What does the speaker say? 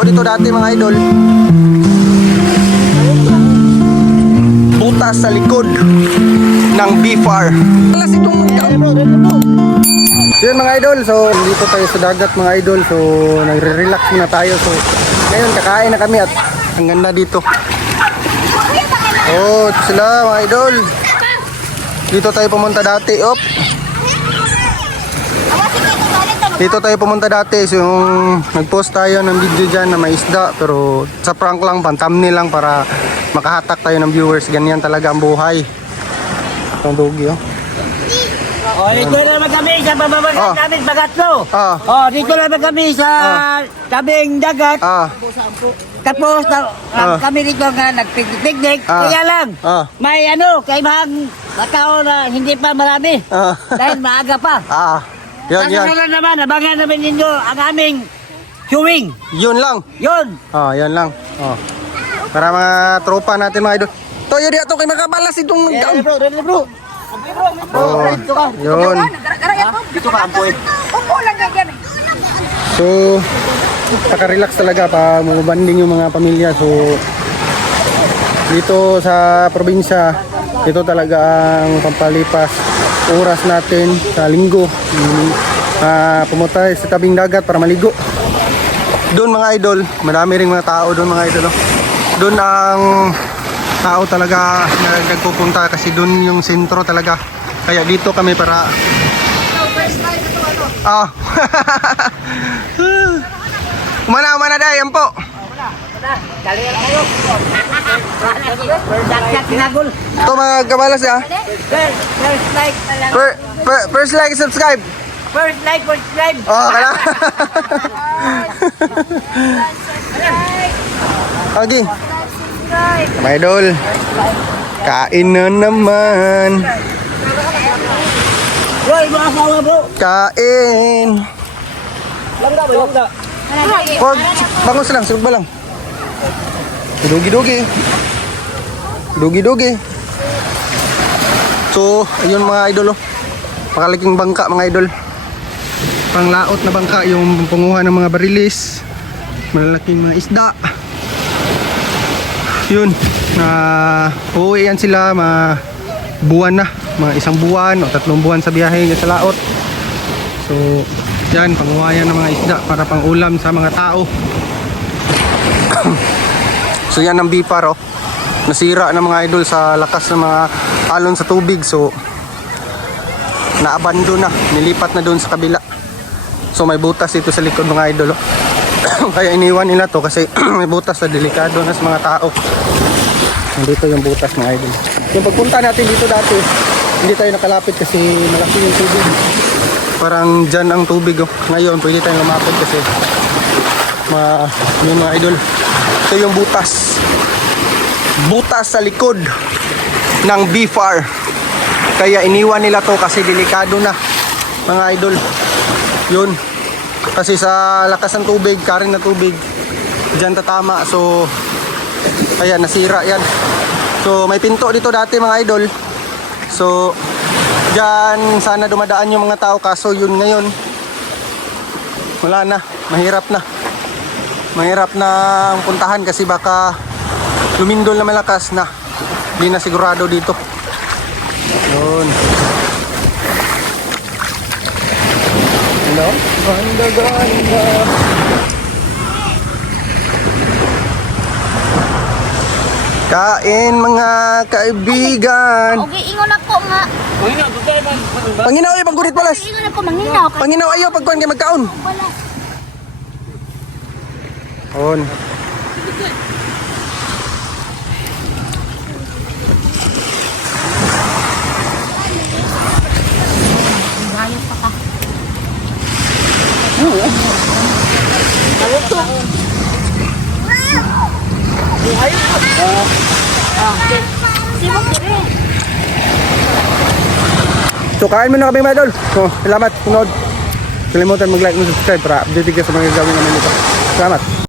pinto dito dati mga idol. Butas sa likod ng BFAR. Alas itong so yun mga idol, so dito tayo sa dagat mga idol. So nagre-relax muna tayo. So ngayon kakain na kami at ang ganda dito. Oh, ito sila mga idol. Dito tayo pumunta dati. Op. Dito tayo pumunta dati. So yung nag-post tayo ng video dyan na may isda. Pero sa prank lang, pang-thumbnail lang para makahatak tayo ng viewers. Ganyan talaga ang buhay. Itong dugi oh. Oh, dito naman kami sa pababagat namin Bagatlo. Oh, dito naman kami sa tabing dagat. Tapos kami dito nga nagpiknik. Kaya lang, may kaibang matao na hindi pa marami. Dahil maaga pa. Yan. Kasunod naman, abangan namin ninyo ang aming queuing. Yun lang. Yun. Yan lang. Para mga tropa natin mga idol. Toyo di ato kay makabalas itong nagdaon. Bro. Yun. Dito ka, ampoy. So, paka-relax talaga pa mabanding yung mga pamilya. So, dito sa probinsya, ito talaga ang pampalipas oras natin sa linggo. Pumunta sa tabing dagat para maligo. Doon mga idol, marami ring mga tao doon mga idol. Doon ang tao talaga na nagpupunta kasi doon yung sentro talaga. Kaya dito kami para Umana dahil yan po. Dali lang kayo. Ito mga kabalas ya. First like, subscribe. First like, subscribe. Kala. Okay. Mga idol, kain na naman. Bro, mga asawa bro. Kain. Langga. Wag, bangus lang, sunod ba lang? Dugi-dugi. So, ayun mga idol oh. Pakalaking bangka mga idol. Panglaot na bangka, yung punguhan ng mga barilis. Malalaking mga isda. Yun, uuwi yan sila buwan na, mga 1 buwan o 3 buwan sa biyahe sa laot. So yan, panguwayan ng mga isda para pang ulam sa mga tao. So yan ang BFAR oh. Nasira ng mga idol sa lakas ng mga alon sa tubig. So naabandon na, nilipat na doon sa kabila. So may butas dito sa likod mga idol oh. Kaya iniwan nila to kasi may butas na delikado na sa mga tao. Dito yung butas mga idol. Yung pagpunta natin dito dati, hindi tayo nakalapit kasi malaki yung tubig. Parang dyan ang tubig oh. Ngayon pwede tayong lumapit kasi yung mga idol. Ito yung butas. Butas sa likod ng BFAR. Kaya iniwan nila to kasi delikado na mga idol. Yun. Kasi sa lakas ng tubig, karing na tubig, dyan tatama. So, kaya nasira yan. So, may pinto dito dati mga idol. So, dyan sana dumadaan yung mga tao. Kaso yun ngayon, wala na. Mahirap na. Mahirap na ang puntahan kasi baka lumindol na malakas na. Hindi na sigurado dito. Yun. Hello? Ganda. Kain mga kaibigan. Okay, ingon ako nga. Panginaw ay panggurit palas. Ingon ako, manginaw. Panginaw ayo pagkuhan kay magkaon. On. Ayos pa ka. So kain mo na kami mga idol. Salamat. Sunod. Kalimutan mag-like and subscribe para update ka sa mga gagawin namin dito. Salamat.